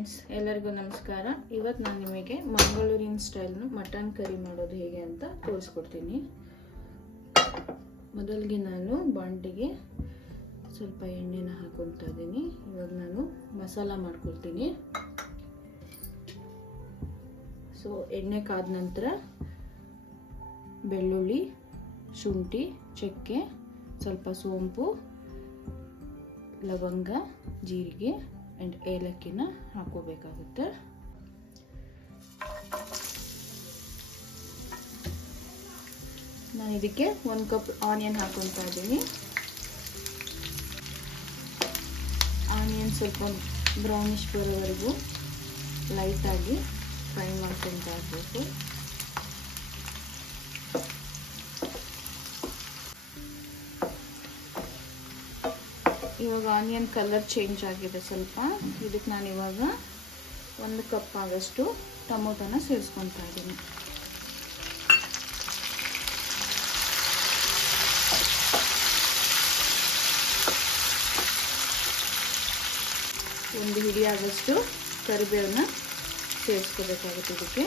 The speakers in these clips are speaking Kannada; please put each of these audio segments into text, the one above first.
ಫ್ರೆಂಡ್ಸ್, ಎಲ್ಲರಿಗೂ ನಮಸ್ಕಾರ. ಇವತ್ತು ನಾನು ನಿಮಗೆ ಮಂಗಳೂರಿನ ಸ್ಟೈಲ್ನ ಮಟನ್ ಕರಿ ಮಾಡೋದು ಹೇಗೆ ಅಂತ ತೋರಿಸ್ಕೊಡ್ತೀನಿ. ಮೊದಲಿಗೆ ನಾನು ಬಾಂಡಿಗೆ ಸ್ವಲ್ಪ ಎಣ್ಣೆನ ಹಾಕೊಳ್ತಾ ಇದ್ದೀನಿ. ಇವಾಗ ನಾನು ಮಸಾಲ ಮಾಡ್ಕೊಳ್ತೀನಿ. ಸೊ ಎಣ್ಣೆ ಕಾದ ನಂತರ ಬೆಳ್ಳುಳ್ಳಿ, ಶುಂಠಿ, ಚಕ್ಕೆ, ಸ್ವಲ್ಪ ಸೋಂಪು, ಲವಂಗ, ಜೀರಿಗೆ ಆ್ಯಂಡ್ ಏಲಕ್ಕಿನ ಹಾಕೋಬೇಕಾಗುತ್ತೆ. ನಾನು ಇದಕ್ಕೆ 1 ಕಪ್ ಆನಿಯನ್ ಹಾಕೊತಾ ಇದ್ದೀನಿ. ಆನಿಯನ್ ಸ್ವಲ್ಪ ಬ್ರೌನಿಶ್ ಬರೋವರೆಗೂ ಲೈಟಾಗಿ ಫ್ರೈ ಮಾಡ್ಕೊತಾ ಇರಬೇಕು. ಇವಾಗ ಆನಿಯನ್ ಕಲರ್ ಚೇಂಜ್ ಆಗಿದೆ ಸ್ವಲ್ಪ. ಇದಕ್ಕೆ ನಾನು ಇವಾಗ 1 ಕಪ್ ಆಗಷ್ಟು ಟೊಮೊಟೊನ ಸೇರಿಸ್ಕೊತಾ ಇದ್ದೀನಿ. ಒಂದು ಹಿಡಿ ಆಗಷ್ಟು ಕರಿಬೇವನ್ನ ಸೇರಿಸ್ಕೋಬೇಕಾಗುತ್ತೆ ಇದಕ್ಕೆ.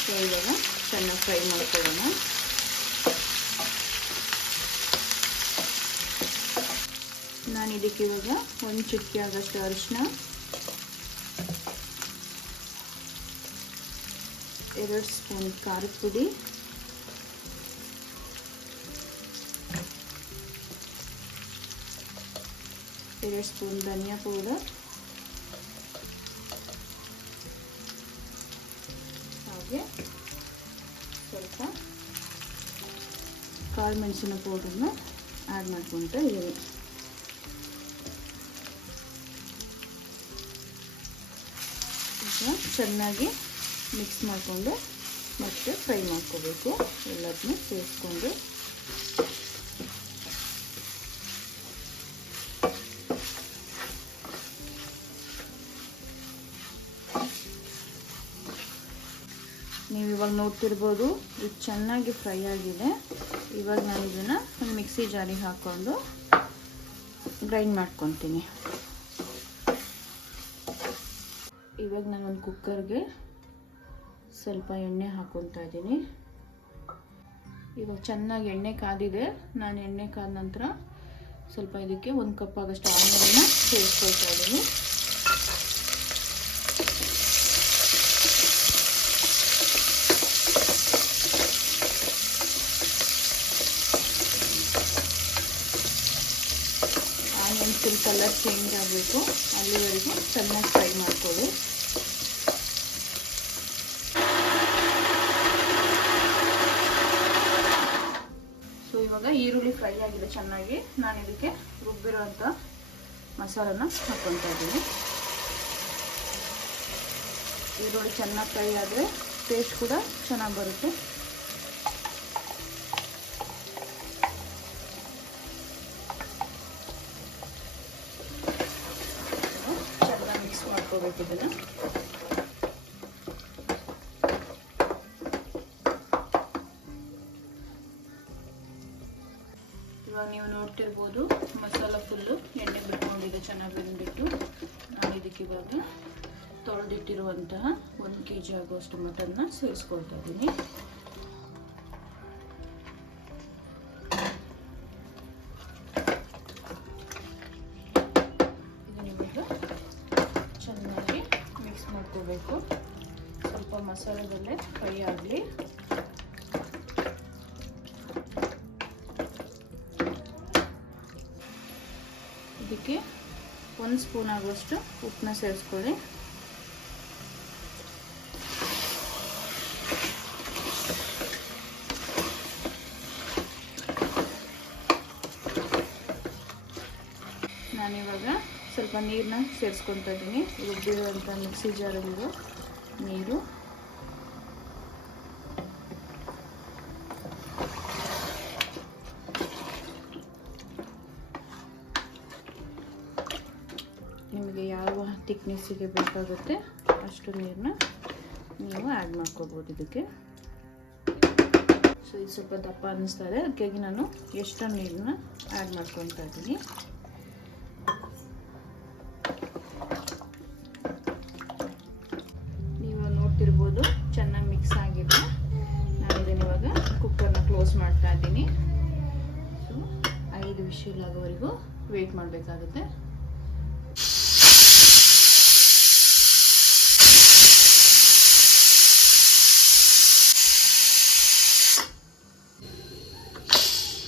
ಸೊ ಇವಾಗ ಚೆನ್ನಾಗಿ ಫ್ರೈ ಮಾಡ್ಕೊಳ್ಳೋಣ. ನಾನು ಇದಕ್ಕೆ ಇವಾಗ 1 ಚಿಟಿಕೆ ಆಗಷ್ಟು ಅರಿಶಿನ, 2 ಸ್ಪೂನ್ ಖಾರದ ಪುಡಿ, 2 ಸ್ಪೂನ್ ಧನಿಯಾ ಪೌಡರ್, ಹಾಗೆ ಸ್ವಲ್ಪ ಕಾಳು ಮೆಣಸಿನ ಪೌಡರ್ನ ಆ್ಯಡ್ ಮಾಡ್ಕೊಳ್ತಾ ಇದ್ದೀನಿ. ಚೆನ್ನಾಗಿ ಮಿಕ್ಸ್ ಮಾಡಿಕೊಂಡು ಮತ್ತೆ ಫ್ರೈ ಮಾಡ್ಕೋಬೇಕು. ಎಲ್ಲದನ್ನೂ ಸೇರಿಸ್ಕೊಂಡು ನೀವು ಇವಾಗ ನೋಡ್ತಿರ್ಬೋದು, ಇದು ಚೆನ್ನಾಗಿ ಫ್ರೈ ಆಗಿದೆ. ಇವಾಗ ನಾನು ಇದನ್ನು ಒಂದು ಮಿಕ್ಸಿ ಜಾರಿಗೆ ಹಾಕ್ಕೊಂಡು ಗ್ರೈಂಡ್ ಮಾಡ್ಕೊತೀನಿ. ಇವಾಗ ನಾನೊಂದು ಕುಕ್ಕರ್ಗೆ ಸ್ವಲ್ಪ ಎಣ್ಣೆ ಹಾಕ್ಕೊತಾ ಇದ್ದೀನಿ. ಇವಾಗ ಚೆನ್ನಾಗಿ ಎಣ್ಣೆ ಕಾದಿದೆ. ನಾನು ಎಣ್ಣೆ ಕಾದ ನಂತರ ಸ್ವಲ್ಪ ಇದಕ್ಕೆ 1 ಕಪ್ ಆಗಷ್ಟು ಆನಿಯನ್ನ ಸೇರಿಸ್ಕೊಳ್ತಾ ಇದ್ದೀನಿ. ಆನಿಯನ್ ಫುಲ್ ಕಲರ್ ಚೇಂಜ್ ಆಗಬೇಕು, ಅಲ್ಲಿವರೆಗೂ ಚೆನ್ನಾಗಿ ಫ್ರೈ ಮಾಡ್ಕೊಳ್ಳಿ. ಸೊ ಇವಾಗ ಈರುಳ್ಳಿ ಫ್ರೈ ಆಗಿದೆ ಚೆನ್ನಾಗಿ. ನಾನು ಇದಕ್ಕೆ ರುಬ್ಬಿರೋಂಥ ಮಸಾಲನ ಹಾಕ್ಕೊತಾ ಇದ್ದೀನಿ. ಈರುಳ್ಳಿ ಚೆನ್ನಾಗಿ ಫ್ರೈ ಆದರೆ ಟೇಸ್ಟ್ ಕೂಡ ಚೆನ್ನಾಗಿ ಬರುತ್ತೆ. ಚೆನ್ನಾಗಿ ಮಿಕ್ಸ್ ಮಾಡ್ಕೋಬೇಕು ಇದನ್ನು. ಇವಾಗ ನೀವು ನೋಡ್ತಿರ್ಬೋದು, ಮಸಾಲ ಫುಲ್ಲು ಎಣ್ಣೆ ಬಿಟ್ಕೊಂಡಿದೆ, ಚೆನ್ನಾಗಿ ಬೆಂದ್ಬಿಟ್ಟು. ನಾನು ಇದಕ್ಕೆ ಇವಾಗ ತೊಳೆದಿಟ್ಟಿರುವಂತಹ 1 kg ಆಗುವಷ್ಟು ಮಟನ್ನ ಸೇರಿಸ್ಕೊಳ್ತಾ ಇದ್ದೀನಿ. ಇದನ್ನ ಚೆನ್ನಾಗಿ ಮಿಕ್ಸ್ ಮಾಡ್ಕೋಬೇಕು. ಸ್ವಲ್ಪ ಮಸಾಲದಲ್ಲೇ ಫ್ರೈ ಆಗಲಿ. ಇದಕ್ಕೆ 1 ಸ್ಪೂನ್ ಆಗುವಷ್ಟು ಉಪ್ಪನ್ನ ಸೇರಿಸ್ಕೊಳ್ಳಿ. ನಾನಿವಾಗ ಸ್ವಲ್ಪ ನೀರನ್ನ ಸೇರಿಸ್ಕೊತಾ ಇದ್ದೀನಿ. ರುಬ್ಬಿರುವಂಥ ಮಿಕ್ಸಿ ಜಾರಲ್ಲಿರೋ ನೀರು. ನಿಮಗೆ ಯಾವ ಥಿಕ್ನೆಸ್ಸಿಗೆ ಬೇಕಾಗುತ್ತೆ ಅಷ್ಟು ನೀರನ್ನ ನೀವು ಆ್ಯಡ್ ಮಾಡ್ಕೋಬೋದು ಇದಕ್ಕೆ. ಸೊ ಇದು ಸ್ವಲ್ಪ ದಪ್ಪ ಅನ್ನಿಸ್ತಾ ಇದೆ, ಅದಕ್ಕಾಗಿ ನಾನು ಎಷ್ಟು ನೀರನ್ನ ಆ್ಯಡ್ ಮಾಡ್ಕೊತಾ ಇದ್ದೀನಿ. ವಿಷಲ್ ಆಗೋವರೆಗೂ ವೇಟ್ ಮಾಡಬೇಕಾಗುತ್ತೆ.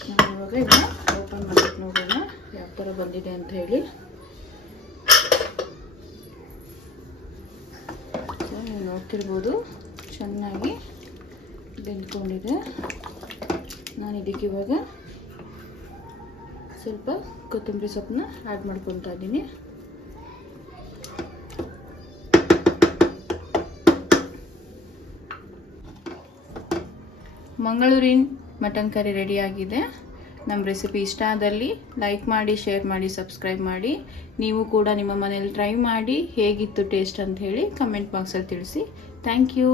ನಾನು ಇವಾಗ ಇದನ್ನ ಓಪನ್ ಮಾಡ್ಬಿಟ್ಟು ನೋಡೋಣ ಯಾವ ಥರ ಬಂದಿದೆ ಅಂತ ಹೇಳಿ. ನೀವು ನೋಡ್ತಿರ್ಬೋದು ಚೆನ್ನಾಗಿ ಬೆಂದ್ಕೊಂಡಿದೆ. ನಾನು ಇದಕ್ಕೆ ಇವಾಗ ಸ್ವಲ್ಪ ಕೊತ್ತಂಬರಿ ಸೊಪ್ಪನ್ನ ಆ್ಯಡ್ ಮಾಡ್ಕೊತಾ ಇದ್ದೀನಿ. ಮಂಗಳೂರಿನ ಮಟನ್ ಕರಿ ರೆಡಿ ಆಗಿದೆ. ನಮ್ಮ ರೆಸಿಪಿ ಇಷ್ಟ ಆದಲ್ಲಿ ಲೈಕ್ ಮಾಡಿ, ಶೇರ್ ಮಾಡಿ, ಸಬ್ಸ್ಕ್ರೈಬ್ ಮಾಡಿ. ನೀವು ಕೂಡ ನಿಮ್ಮ ಮನೇಲಿ ಟ್ರೈ ಮಾಡಿ ಹೇಗಿತ್ತು ಟೇಸ್ಟ್ ಅಂತ ಹೇಳಿ ಕಮೆಂಟ್ ಬಾಕ್ಸಲ್ಲಿ ತಿಳಿಸಿ. Thank you.